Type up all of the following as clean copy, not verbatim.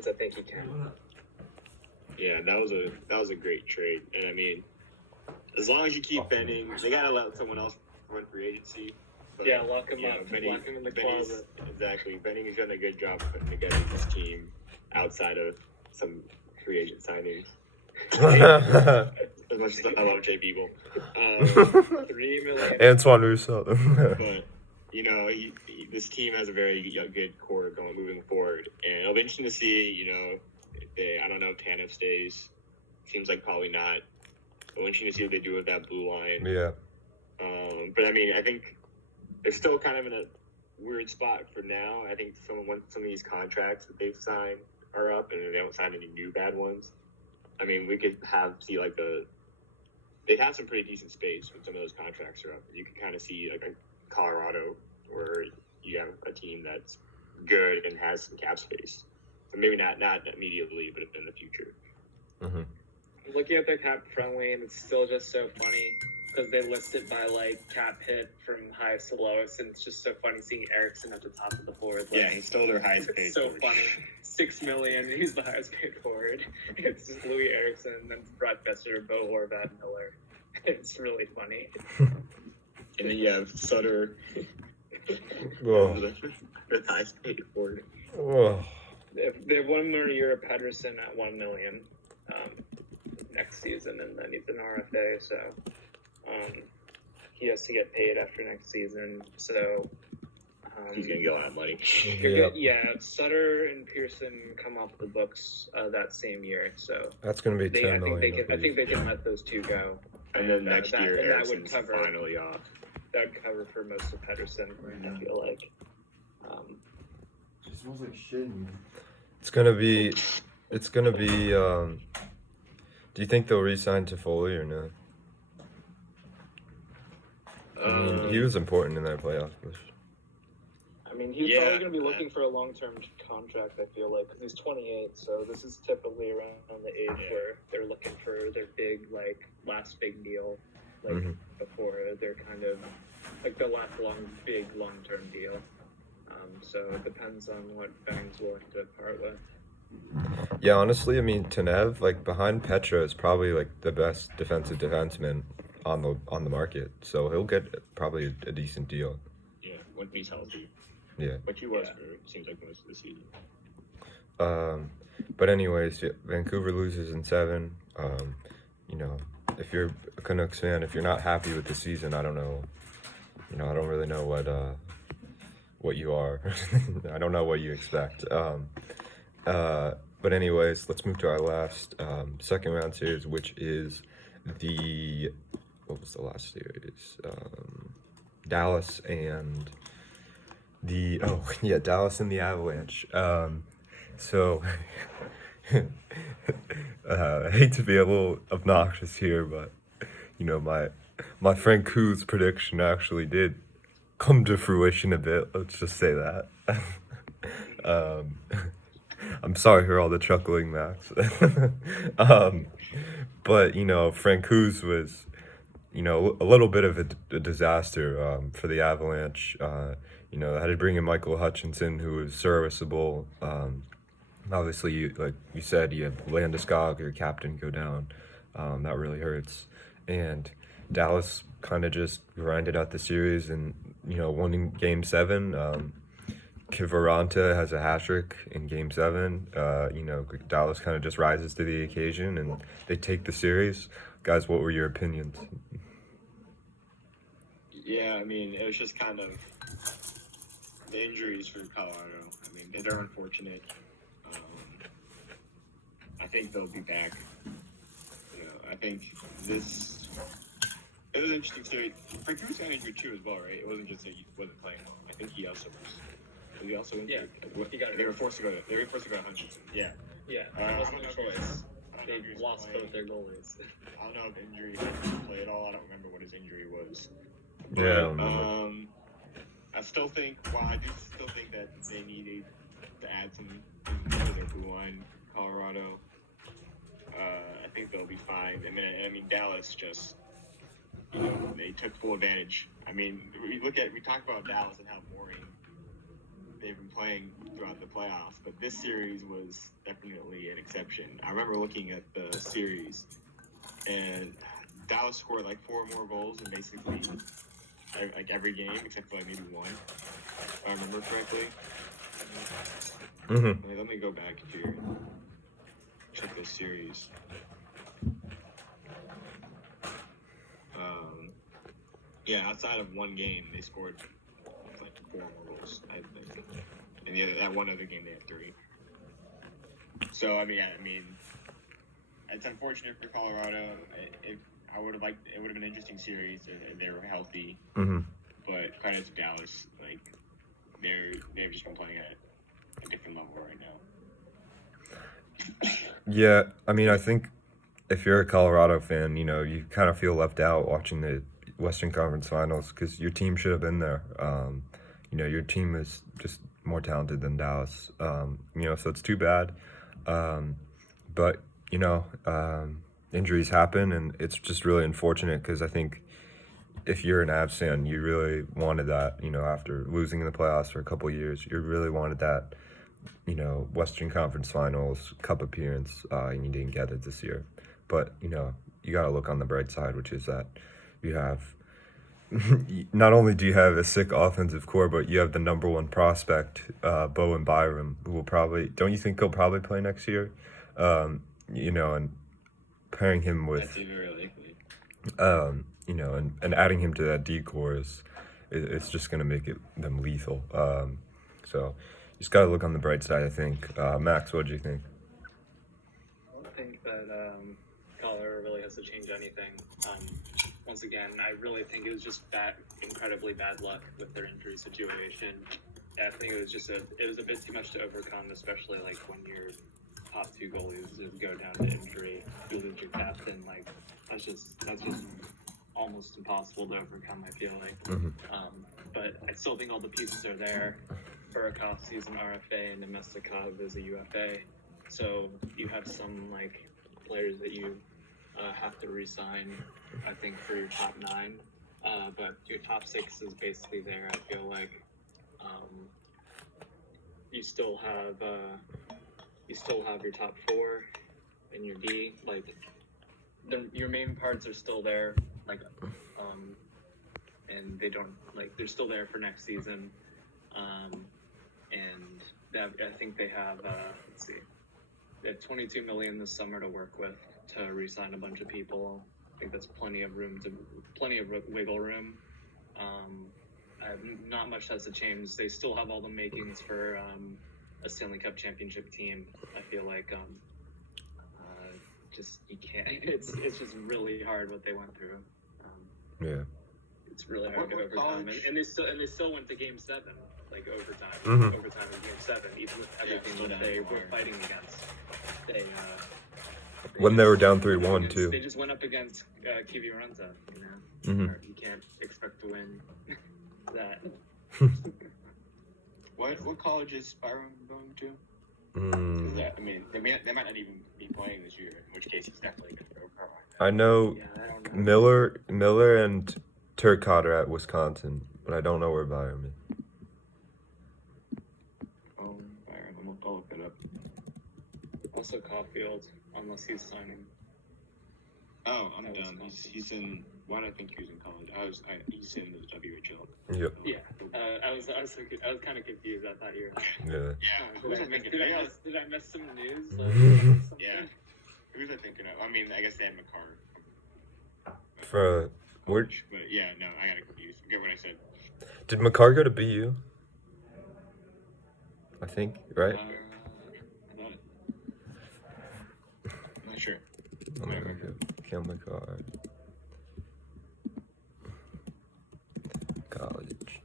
because I think he can. Yeah, that was a great trade, and I mean, as long as you keep Benning, they gotta let someone else run free agency. But, lock him up. Lock him in the closet. Exactly. Benning has done a good job putting together this team outside of some free agent signings. As much as I love Jay Beagle. $3 million. Antoine Rousseau. But, this team has a very good core moving forward. And it'll be interesting to see, I don't know if Tanev stays. Seems like probably not. It'll be interesting to see what they do with that blue line. Yeah. But, I mean, I think they're still kind of in a weird spot for now. I think some of these contracts that they've signed are up, and they don't sign any new bad ones. I mean, we could they'd have some pretty decent space when some of those contracts are up. You could kind of see like a Colorado where you have a team that's good and has some cap space. So maybe not immediately, but in the future. Mm-hmm. Looking at their cap friendly, and it's still just so funny because they list it by like cap hit from highest to lowest, and it's just so funny seeing Erickson at the top of the board. Like, he's still their highest paid. It's so funny. $6 million. He's the highest paid forward. It's just Louis Erickson, then Brett Besser, Bo Horvat, Miller. It's really funny. And then you have Sutter. Whoa. The highest paid forward. Whoa. They have 1 more year of Pedersen at $1 million next season, and then he's an RFA, so he has to get paid after next season. So he's gonna get a lot of money. Sutter and Pearson come off the books that same year, so that's gonna be $10 million. I think they can let those two go. And then next year, Erickson's finally off. That would cover for most of Pedersen, I feel like. It smells like shit in here. It's gonna be. Do you think they'll re-sign Toffoli or no? I mean, he was important in that playoff push. I mean, he's probably going to be looking for a long-term contract, I feel like, because he's 28, so this is typically around the age where they're looking for their big, last big deal, before they're kind of, the last big long-term deal. So it depends on what Benning's willing to part with. Yeah, honestly, I mean, Tanev, behind Petra, is probably, the best defensive defenseman on the market, so he'll get probably a decent deal. Yeah, when he's healthy. Yeah. But he was for, it seems like, most of the season. But anyways, Vancouver loses in 7. If you're a Canucks fan, if you're not happy with the season, I don't know. I don't really know what you are. I don't know what you expect. But anyways, let's move to our last second round series, which is what was the last series? Dallas and Dallas and the Avalanche. So I hate to be a little obnoxious here, but my friend Koo's prediction actually did come to fruition a bit. Let's just say that. I'm sorry for all the chuckling, Max. But Frank Kuz was a little bit of a disaster for the Avalanche. I had to bring in Michael Hutchinson, who was serviceable. Obviously, like you said, you have Landeskog, your captain, go down. That really hurts. And Dallas kind of just grinded out the series and, won in Game 7. Kivaranta has a hat-trick in Game 7. Dallas kind of just rises to the occasion, and they take the series. Guys, what were your opinions? Yeah, I mean, it was just kind of the injuries for Colorado. I mean, they're unfortunate. I think they'll be back. I think it was an interesting series. Frank Cruz got injured too as well, right? It wasn't just that he wasn't playing well. I think he also was. Was he also injured? Yeah, they were forced to go to Hutchinson. Yeah. Yeah, it wasn't a choice. They lost both their goalies. I don't know if injury played at all. I don't remember what his injury was. But, yeah, I don't remember. I still think that they needed to add some to their blue line. Colorado. I think they'll be fine. I mean, Dallas just, they took full advantage. I mean, we talk about Dallas and how boring they've been playing throughout the playoffs, but this series was definitely an exception. I remember looking at the series, and Dallas scored like 4 more goals in basically like every game except for like maybe one, if I remember correctly. Mm-hmm. Let me go back here and check this series. Yeah, outside of one game, they scored like 4 more goals, I think. And that one other game, they had 3. So I mean, it's unfortunate for Colorado. It would have been an interesting series if they were healthy. Mm-hmm. But credit to Dallas, like they've just been playing at a different level right now. Yeah, I mean, I think if you're a Colorado fan, you kind of feel left out watching the Western Conference Finals because your team should have been there. Your team is just more talented than Dallas. So it's too bad. But injuries happen, and it's just really unfortunate because I think if you're an Avs fan, you really wanted that. After losing in the playoffs for a couple of years, you really wanted that. Western Conference Finals Cup appearance, and you didn't get it this year. But you got to look on the bright side, which is that you have not only do you have a sick offensive core, but you have the number 1 prospect, Bowen Byram, who will probably, don't you think he'll probably play next year? And pairing him with, That's very likely. And adding him to that D core it's just gonna make them lethal. So you just gotta look on the bright side, I think. Max, what do you think? I don't think that Colorado really has to change anything. Once again, I really think it was just incredibly bad luck with their injury situation. I think it was a bit too much to overcome, especially like when your top 2 goalies just go down to injury, you lose your captain. Like that's just almost impossible to overcome, I feel like. Mm-hmm. But I still think all the pieces are there. Burakovsky's an RFA and Nemestikov is a UFA. So you have some like players that you have to re-sign, I think, for your top 9. But your top 6 is basically there. I feel like you still have your top 4 and your D. Like your main parts are still there. Like and they're still there for next season. And I think they have they have $22 million this summer to work with to re-sign a bunch of people. I think that's plenty of wiggle room. Not much has to change. They still have all the makings for a Stanley Cup championship team. I feel like you can't. It's just really hard what they went through. Yeah. It's really hard to overcome, and they still went to Game 7, like overtime. Mm-hmm. Overtime in Game 7, even with everything that they were fighting against. When they were down 3-1 too. They just went up against Kiviranta. Mm-hmm. You can't expect to win that. What college is Byram going to? I mean, they might not even be playing this year, in which case he's definitely going to go pro. I know, Miller and Turcotte are at Wisconsin, but I don't know where Byram is. Byram, I'll look it up. Also Caulfield, unless he's signing. Oh, I'm done. He's in. Why do I think he was in college? He's in the WHL. Yep. Yeah. I was kind of confused. I thought you were. Yeah. Did I miss some news? Yeah. Who was I thinking of? I mean, I guess they had McCarr. For where? But yeah, no, I got confused. Forget what I said. Did McCarr go to BU? I think, right? I'm not sure. Cale McCarr. College.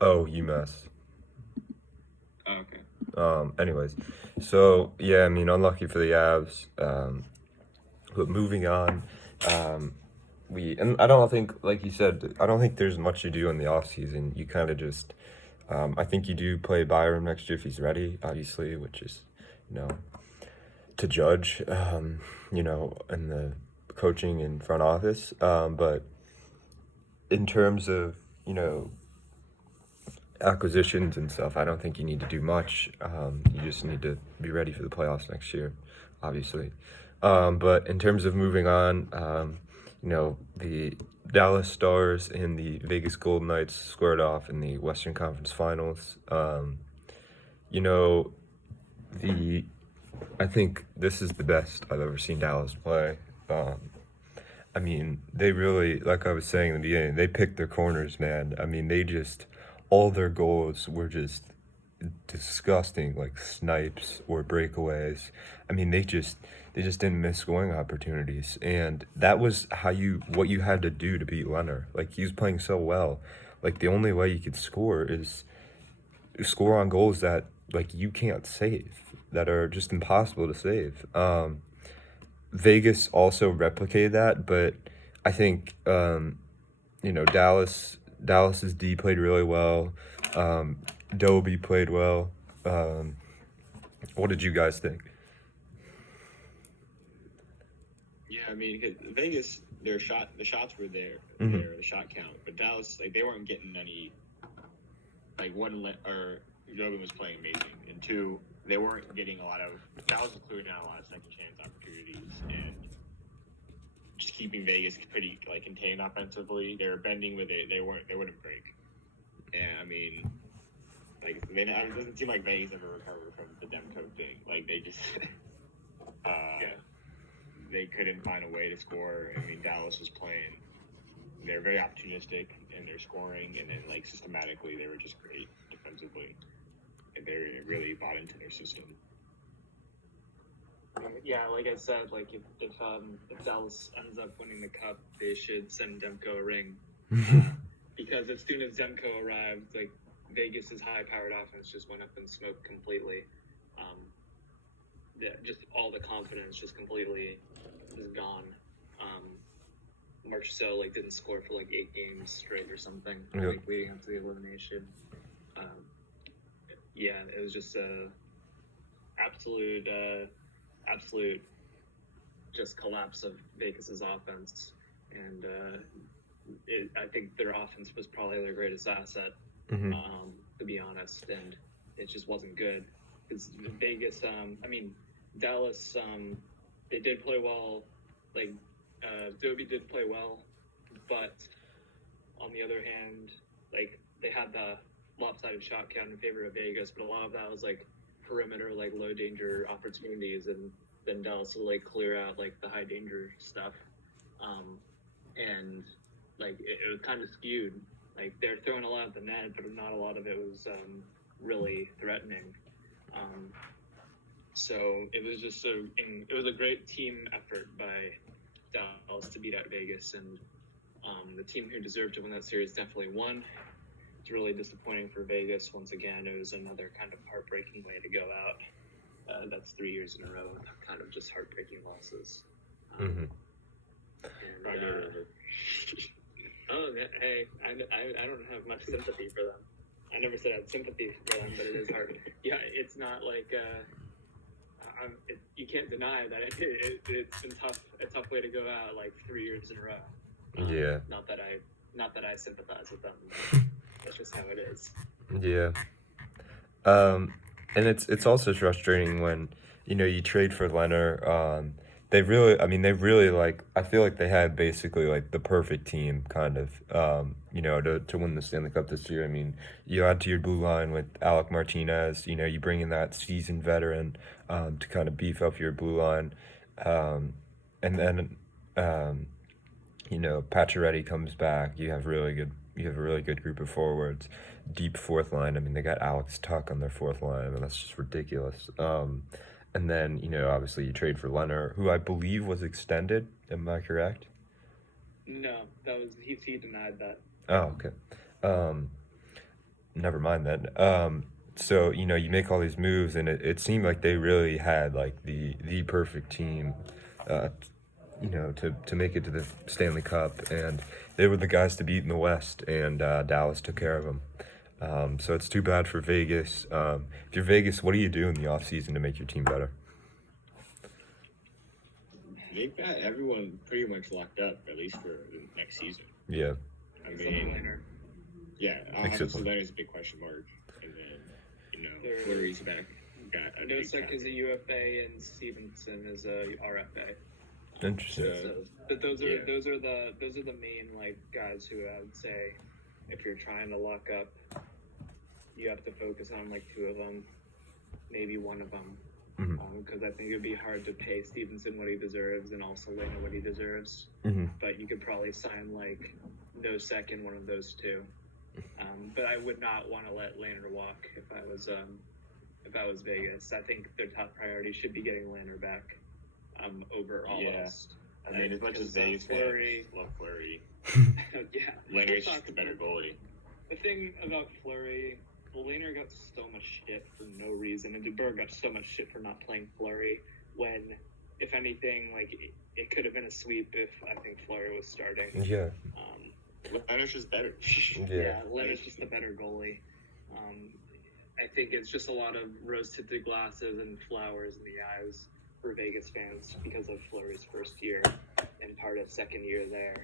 UMass. Oh, okay. Anyways, so yeah, I mean, unlucky for the Avs. But moving on, and I don't think, like you said, I don't think there's much to do in the off season. You kind of just, I think you do play Byram next year if he's ready, obviously, which is, to judge, in the coaching and front office. But in terms of, acquisitions and stuff, I don't think you need to do much. You just need to be ready for the playoffs next year, obviously. But in terms of moving on, the Dallas Stars and the Vegas Golden Knights squared off in the Western Conference Finals. You know, I think this is the best I've ever seen Dallas play. I mean, they really, like I was saying in the beginning, they picked their corners, man. I mean, all their goals were just disgusting, like snipes or breakaways. I mean, they just didn't miss scoring opportunities, and that was what you had to do to beat Leonard. Like, he was playing so well. Like, the only way you could score is score on goals that like you can't save, that are just impossible to save. Vegas also replicated that, but I think Dallas's D played really well. Doby played well. What did you guys think? Yeah, I mean, 'cause Vegas, the shots were there, the shot count, but Dallas, like, they weren't getting any. Like, Doby was playing amazing, and two, they weren't getting Dallas was clearing out a lot of second chance opportunities, and just keeping Vegas pretty like contained offensively. They were bending, but they wouldn't break. And I mean, like, it doesn't seem like Vegas ever recovered from the Demko thing. Like, they just they couldn't find a way to score. I mean, Dallas was playing. They're very opportunistic in their scoring, and then like systematically, they were just great defensively, and they really bought into their system. Yeah, like I said, like if Dallas ends up winning the cup, they should send Demko a ring, because as soon as Demko arrived, like, Vegas's high-powered offense just went up in smoke completely. Just all the confidence just completely is gone. Marchessault, like, didn't score for like 8 games straight or something, like, leading up to the elimination. It was just absolute just collapse of Vegas's offense, and I think their offense was probably their greatest asset, to be honest, and it just wasn't good. Because Vegas, Dallas, they did play well. Like, Doby did play well, but on the other hand, like, they had the lopsided shot count in favor of Vegas, but a lot of that was like perimeter, like, low danger opportunities, and then Dallas would like clear out like the high danger stuff, and like it was kind of skewed. Like, they're throwing a lot at the net, but not a lot of it was really threatening. So it was just it was a great team effort by Dallas to beat out Vegas, and the team who deserved to win that series definitely won. It's really disappointing for Vegas. Once again, it was another kind of heartbreaking way to go out. That's 3 years in a row, kind of just heartbreaking losses. Hey, I don't have much sympathy for them. I never said I had sympathy for them, but it is hard. Yeah, it's not like you can't deny that it's been tough. A tough way to go out, like, 3 years in a row. Yeah. Not that I sympathize with them. That's just how it is. Yeah. And it's also frustrating when, you trade for Leonard. They really like, I feel like they had basically like the perfect team kind of, to win the Stanley Cup this year. I mean, you add to your blue line with Alec Martinez, you bring in that seasoned veteran, to kind of beef up your blue line. And then, Pacioretty comes back. You have a really good group of forwards. Deep fourth line. I mean, they got Alex Tuck on their fourth line, and that's just ridiculous. And then, obviously you trade for Leonard, who I believe was extended. Am I correct? No, he denied that. Oh, okay. Never mind then. So, you make all these moves, and it seemed like they really had like the perfect team, to make it to the Stanley Cup, and they were the guys to beat in the West, and Dallas took care of them. So it's too bad for Vegas. If you're Vegas, what do you do in the offseason to make your team better? They've got everyone pretty much locked up, at least for the next season. Yeah. I mean, Yeah, Except so for- that is a big question mark. And then, There- Fleury's back. Got a big Nosek is a time. UFA and Stevenson is a RFA. Interesting. But those are Yeah. those are the main like guys who I would say if you're trying to lock up, you have to focus on like two of them, maybe one of them, because I think it'd be hard to pay Stevenson what he deserves and also Lena what he deserves. But you could probably sign like Nosek in one of those two. But I would not want to let Lanner walk if I was Vegas. I think their top priority should be getting Lanner back over all else. I mean, as much as Vegas Fleury, fans love Fleury, yeah, Lanner's just a better goalie. The thing about Fleury, Lanner got so much shit for no reason, and DeBurg got so much shit for not playing Fleury. When, if anything, like it could have been a sweep if I think Fleury was starting. Yeah. Lanner's just better. Yeah, Lanner's just a better goalie. I think it's just a lot of rose-tinted glasses and flowers in the eyes for Vegas fans because of Fleury's first year and part of second year there.